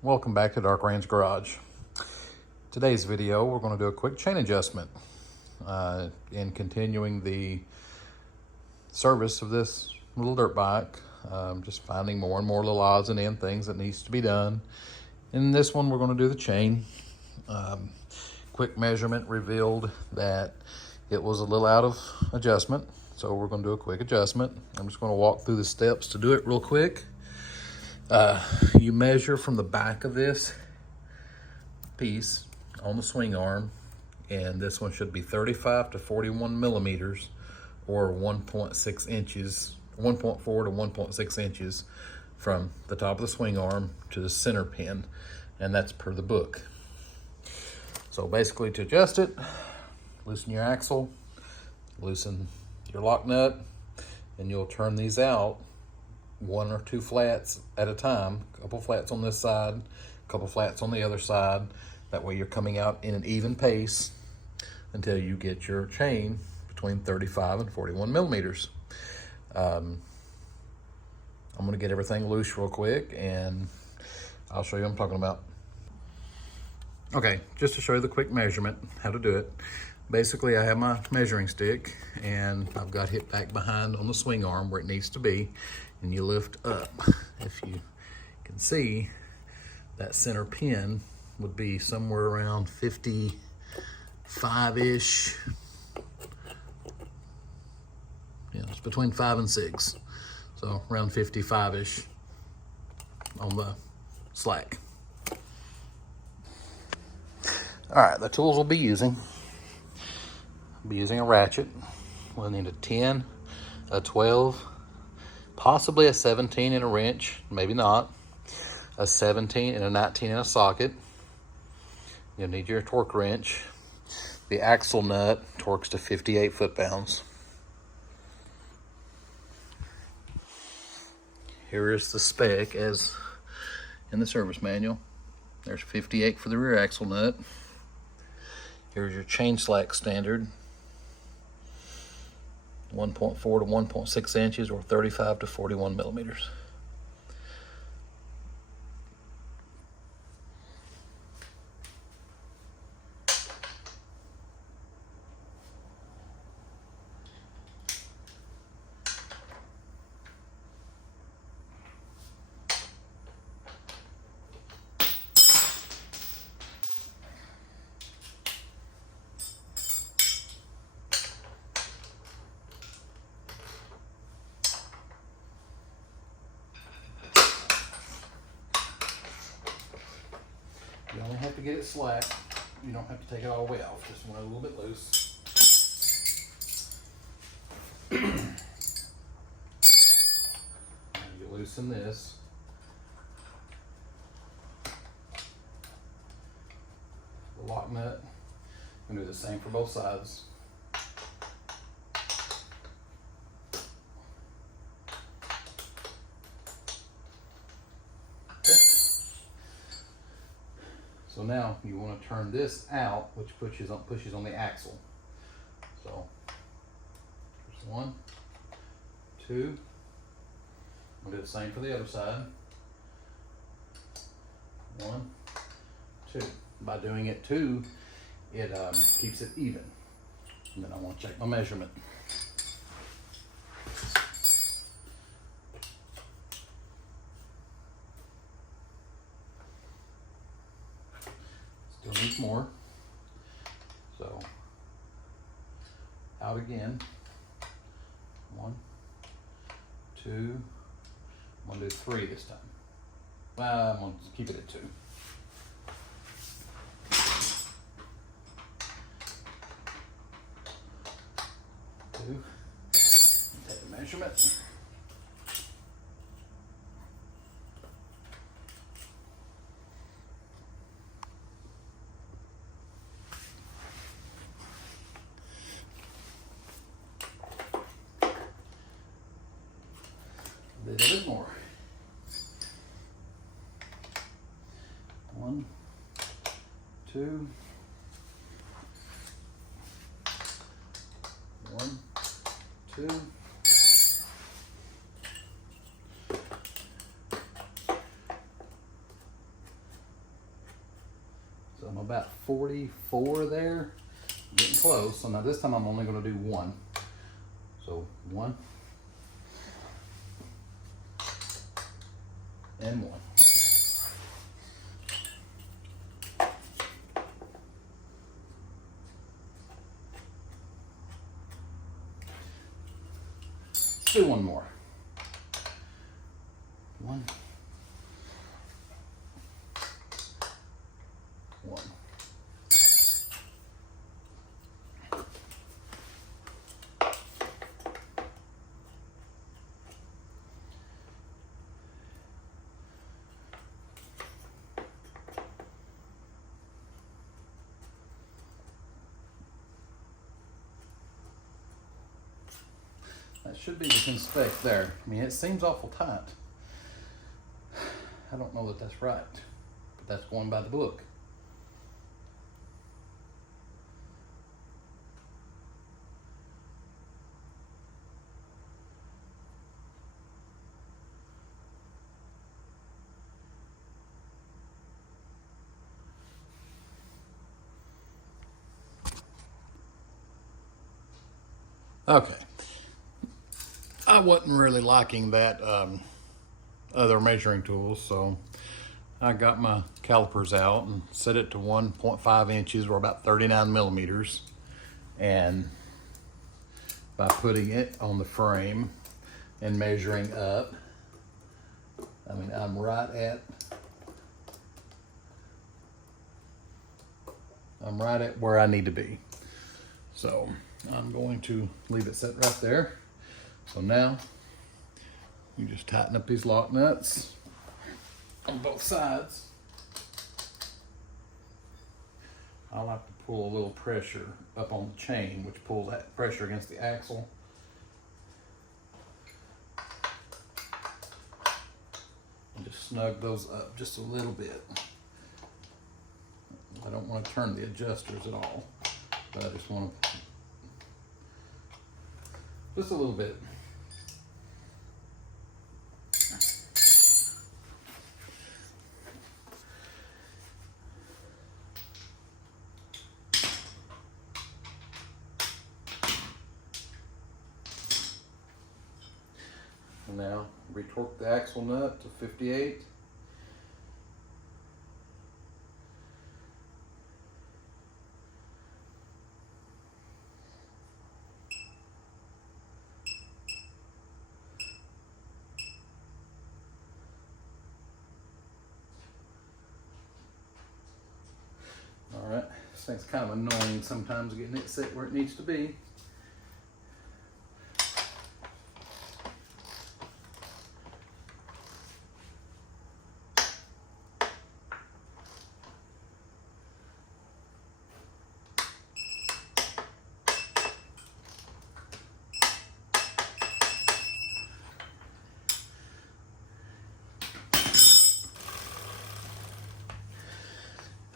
Welcome back to Dark Range Garage. Today's video, we're going to do a quick chain adjustment in continuing the service of this little dirt bike. Just finding more and more little odds and ends things that needs to be done. In this one, we're going to do the chain. Quick measurement revealed that it was a little out of adjustment, so we're going to do a quick adjustment. I'm just going to walk through the steps to do it real quick. You measure from the back of this piece on the swing arm, and this one should be 35 to 41 millimeters or 1.6 inches, 1.4 to 1.6 inches from the top of the swing arm to the center pin, and that's per the book. So basically, to adjust it, loosen your axle, loosen your lock nut, and you'll turn these out one or two flats at a time. A couple flats on this side, a couple flats on the other side. That way you're coming out in an even pace until you get your chain between 35 and 41 millimeters. I'm going to get everything loose real quick and I'll show you what I'm talking about. Okay, just to show you the quick measurement, how to do it. Basically, I have my measuring stick and I've got it back behind on the swing arm where it needs to be, and you lift up. If you can see, that center pin would be somewhere around 55-ish. Yeah, it's between 5 and 6. So around 55-ish on the slack. All right, the tools we'll be using. I'll be using a ratchet. We'll need a 10, a 12, possibly a 17 and a wrench, maybe not. A 17 and a 19 in a socket. You'll need your torque wrench. The axle nut torques to 58 foot-pounds. Here is the spec as in the service manual. There's 58 for the rear axle nut. Here's your chain slack standard. 1.4 to 1.6 inches or 35 to 41 millimeters. You only have to get it slack. You don't have to take it all the way off. Just want it a little bit loose. You loosen this. The lock nut. And do the same for both sides. So now you want to turn this out, which pushes on the axle. So there's 1, 2. We'll do the same for the other side. 1, 2. By doing it 2, it keeps it even. And then I want to check my measurement. Still needs more. So out again. 1, 2. I'm going to do 3 this time. I'm going to keep it at 2. 2. Take the measurement. A little bit more. 1, 2. 1, 2. So I'm about 44 there, getting close. So now this time I'm only going to do one. So 1 and 1. Let's do one more. 1, 1. That should be within spec there. I mean, it seems awful tight. I don't know that that's right, but that's going by the book. Okay. I wasn't really liking that other measuring tools, so I got my calipers out and set it to 1.5 inches, or about 39 millimeters. And by putting it on the frame and measuring up, I mean, I'm right at where I need to be. So I'm going to leave it set right there. So now you just tighten up these lock nuts on both sides. I like to pull a little pressure up on the chain, which pulls that pressure against the axle. And just snug those up just a little bit. I don't want to turn the adjusters at all, but I just want to, just a little bit. And now retorque the axle nut to 58. All right, this thing's kind of annoying sometimes getting it set where it needs to be.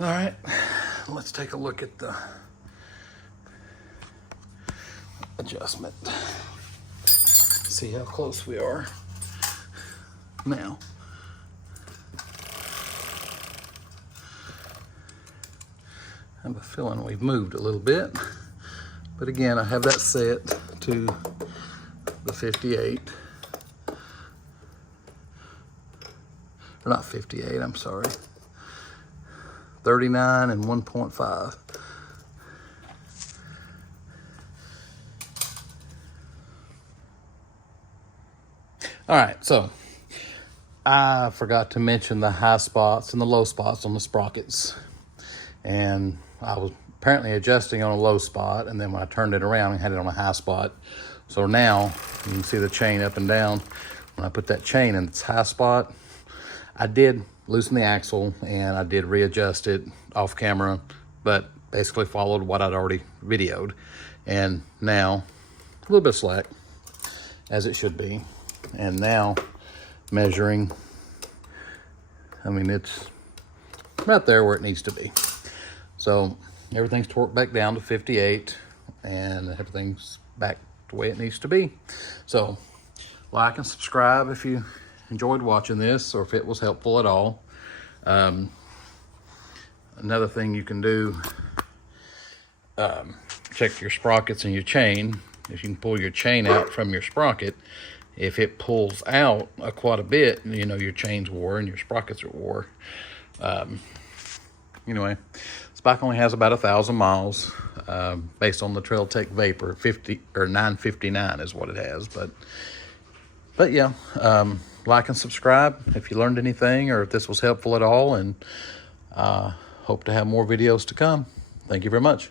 All right, let's take a look at the adjustment. See how close we are now. I have a feeling we've moved a little bit, but again, I have that set to the 58. Or not 58, I'm sorry. 39 and 1.5. All right, so I forgot to mention the high spots and the low spots on the sprockets. And I was apparently adjusting on a low spot, and then when I turned it around, I had it on a high spot. So now you can see the chain up and down. When I put that chain in its high spot, I did loosen the axle and I did readjust it off camera, but basically followed what I'd already videoed. And now a little bit of slack, as it should be. And now measuring, I mean, it's right there where it needs to be. So everything's torqued back down to 58 and everything's back the way it needs to be. So like and subscribe if you enjoyed watching this or if it was helpful at all. Another thing you can do, check your sprockets and your chain. If you can pull your chain out from your sprocket, if it pulls out quite a bit, you know your chain's wore and your sprockets are wore. Anyway, this bike only has about 1,000 miles, based on the Trail Tech Vapor. 959 is what it has. But yeah, like and subscribe if you learned anything or if this was helpful at all, and hope to have more videos to come. Thank you very much.